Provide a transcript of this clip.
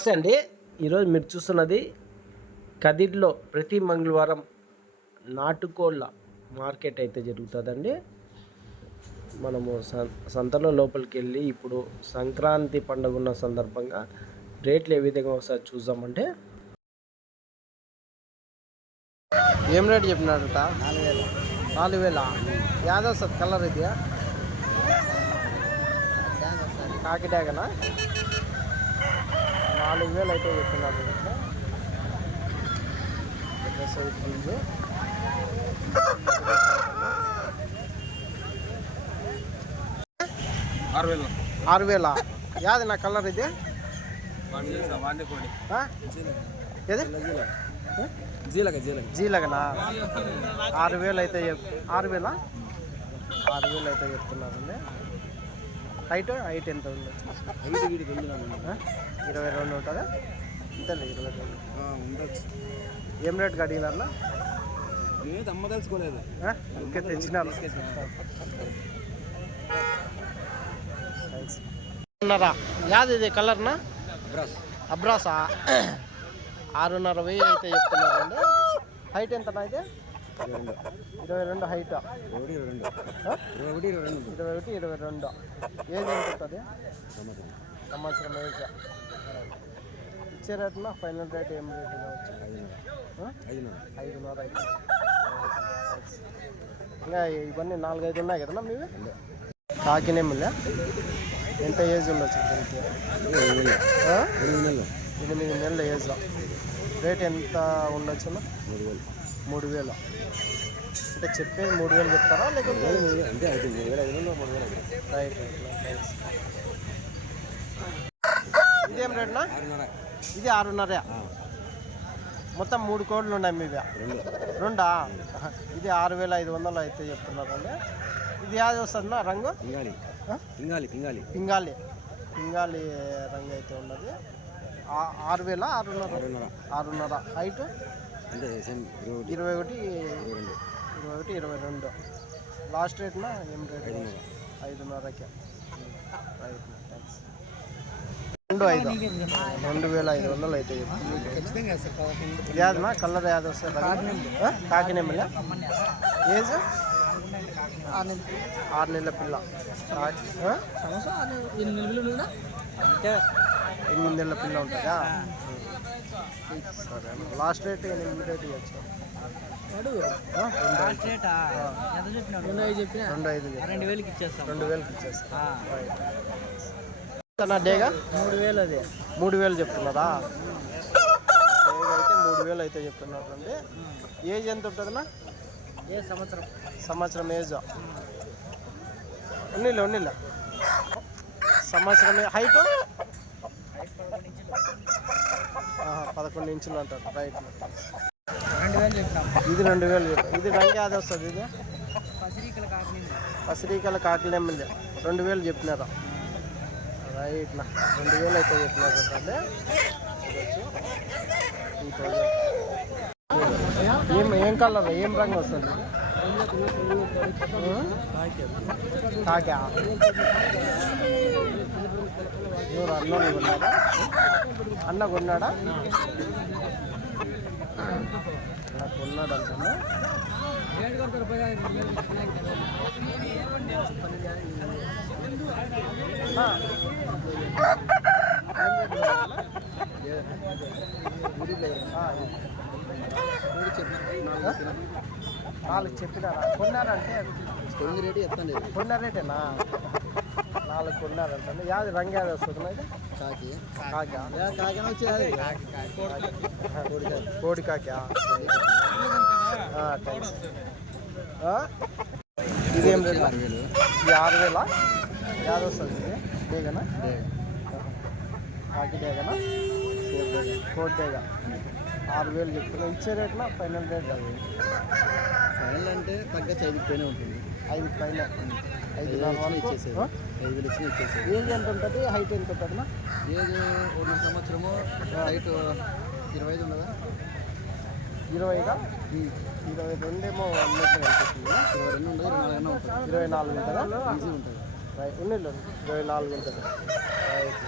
నమస్తే అండి. ఈరోజు మీరు చూస్తున్నది కదిర్లో ప్రతి మంగళవారం నాటుకోళ్ళ మార్కెట్ అయితే జరుగుతుందండి. మనము సంతలో లోపలికి వెళ్ళి ఇప్పుడు సంక్రాంతి పండుగ ఉన్న సందర్భంగా రేట్లు ఏ విధంగా ఒకసారి చూద్దామంటే, ఏం రేట్ చెప్పినారట? 4,000. యాదవ్ సార్ కలర్ ఇది కాకిడాగనా? 4,000 అయితే చెప్తున్నారు. పెద్ద సైజ్ పుంజు 6,000. యాది నా కలర్ ఇది జీలగనా? 6,000 అయితే 6,000 అయితే చెప్తున్నారండి. హైట్ ఎంత ఉంది? 22 ఉంటుందా? ఇంతలే 22 ఉండొచ్చు. ఏం రేట్కి అడిగినారా? అమ్మ తెలుసుకోలేదు, ఇంకే తెచ్చినారు. యాది ఇది కలర్నా? అబ్రాసా? 6,500 అయితే చెప్తున్నారండి. హైట్ ఎంతనా అయితే? 22 హైట్. 21, 22. ఏజ్ ఎంత ఉంటుంది? సంవత్సరం ఏజ్. ఇచ్చే రేట్నా? ఫైనల్ రేట్ ఏం రేట్ కావచ్చు? 5,500 అయితే. ఇంకా ఇవన్నీ 4-5 ఉన్నాయి కదన్నా మీవి? కాకినేములే. ఎంత ఏజ్ ఉండొచ్చు దీనికి? 8 నెలల ఏజ్. రేట్ ఎంత ఉండొచ్చు? 3,000. అంటే చెప్పేది 3,000 చెప్తారా లేకపోతే? రైట్. ఇదేం రేట్నా? ఇది 6,500. మొత్తం 3 కోళ్ళు ఉన్నాయి మీవి? 2. ఇది 6,500 అయితే చెప్తున్నారండి. ఇది యాది వస్తుందా రంగు? పింగాలి రంగు అయితే ఉన్నది. 6,000. 6,500. హైట్ 21, 22. లాస్ట్ రేట్నా ఏం రేట్? 5,500కి. రైట్. థ్యాంక్స్. 2,500 అయితే యాదనా? కలర్ యాద వస్తుంది? కాకినేమలే. ఏజ్ 6 నెలల పిల్ల. 8 నెలల పిల్ల ఉంటుందా? సరే. లాస్ట్ రేట్ 8 రేట్ ఇవ్వచ్చు. 2,500 ఇచ్చేస్తాం. డేగా 3,000. అది 3,000 చెప్తున్నారా? డేగా అయితే 3,000 అయితే చెప్తున్నారు అండి. ఏజ్ ఎంత ఉంటుందన్నా? సంవత్సరం ఏజ్. ఉన్నిలే సంవత్సరం. హైట్ 11 ఇంచులు అంటారు. రైట్. ఇది 2,000. ఇది రంగు యాది వస్తుంది? ఇది పసిరీకల కాకినేమిలే. 2,000 చెప్పినారా? రైట్. 2,000 అయితే చెప్పినారు అంటే ఏం కలర్, ఏం రంగు వస్తుంది? కాకా? ఎవరు అన్న కొన్నాడా? కొన్నాడు అంటున్నా. నాలుగు చెప్పినారా? కొన్నారంటే రేటు చెప్తాను. కొన్న రేటేనా? 4 కొన్నారంటే. యాది రంగు యాది వస్తుంది? అయితే కోడి కాకా? ఇదేం రేటు? ఇది 6,000. యాది వస్తుంది? ఇది డేగనా? కాకి డేగనా? కోడి డేగా. 6,000 చెప్తున్నా. ఇచ్చే రేట్నా? Final rate? ఫైనల్ అంటే తగ్గ 5 పైన ఉంటుంది. 5 పైన. 5,000 ఇచ్చేసేది. 5,000 ఇచ్చిన ఇచ్చేసేది. ఏజ్ ఎంత ఉంటుంది? హైట్ ఎంత ఉంటుందా? ఏజ్ 1 సంవత్సరము. హైట్ 25 ఉండదా? 20గా? 22 ఏమో అన్నట్టు అనిపిస్తుంది. 22 ఉండదు. 24 ఉంటుంది. 24 ఉంటుందా? ఈజీ ఉంటుంది. రైట్. 24 ఉంటుంది. రైట్.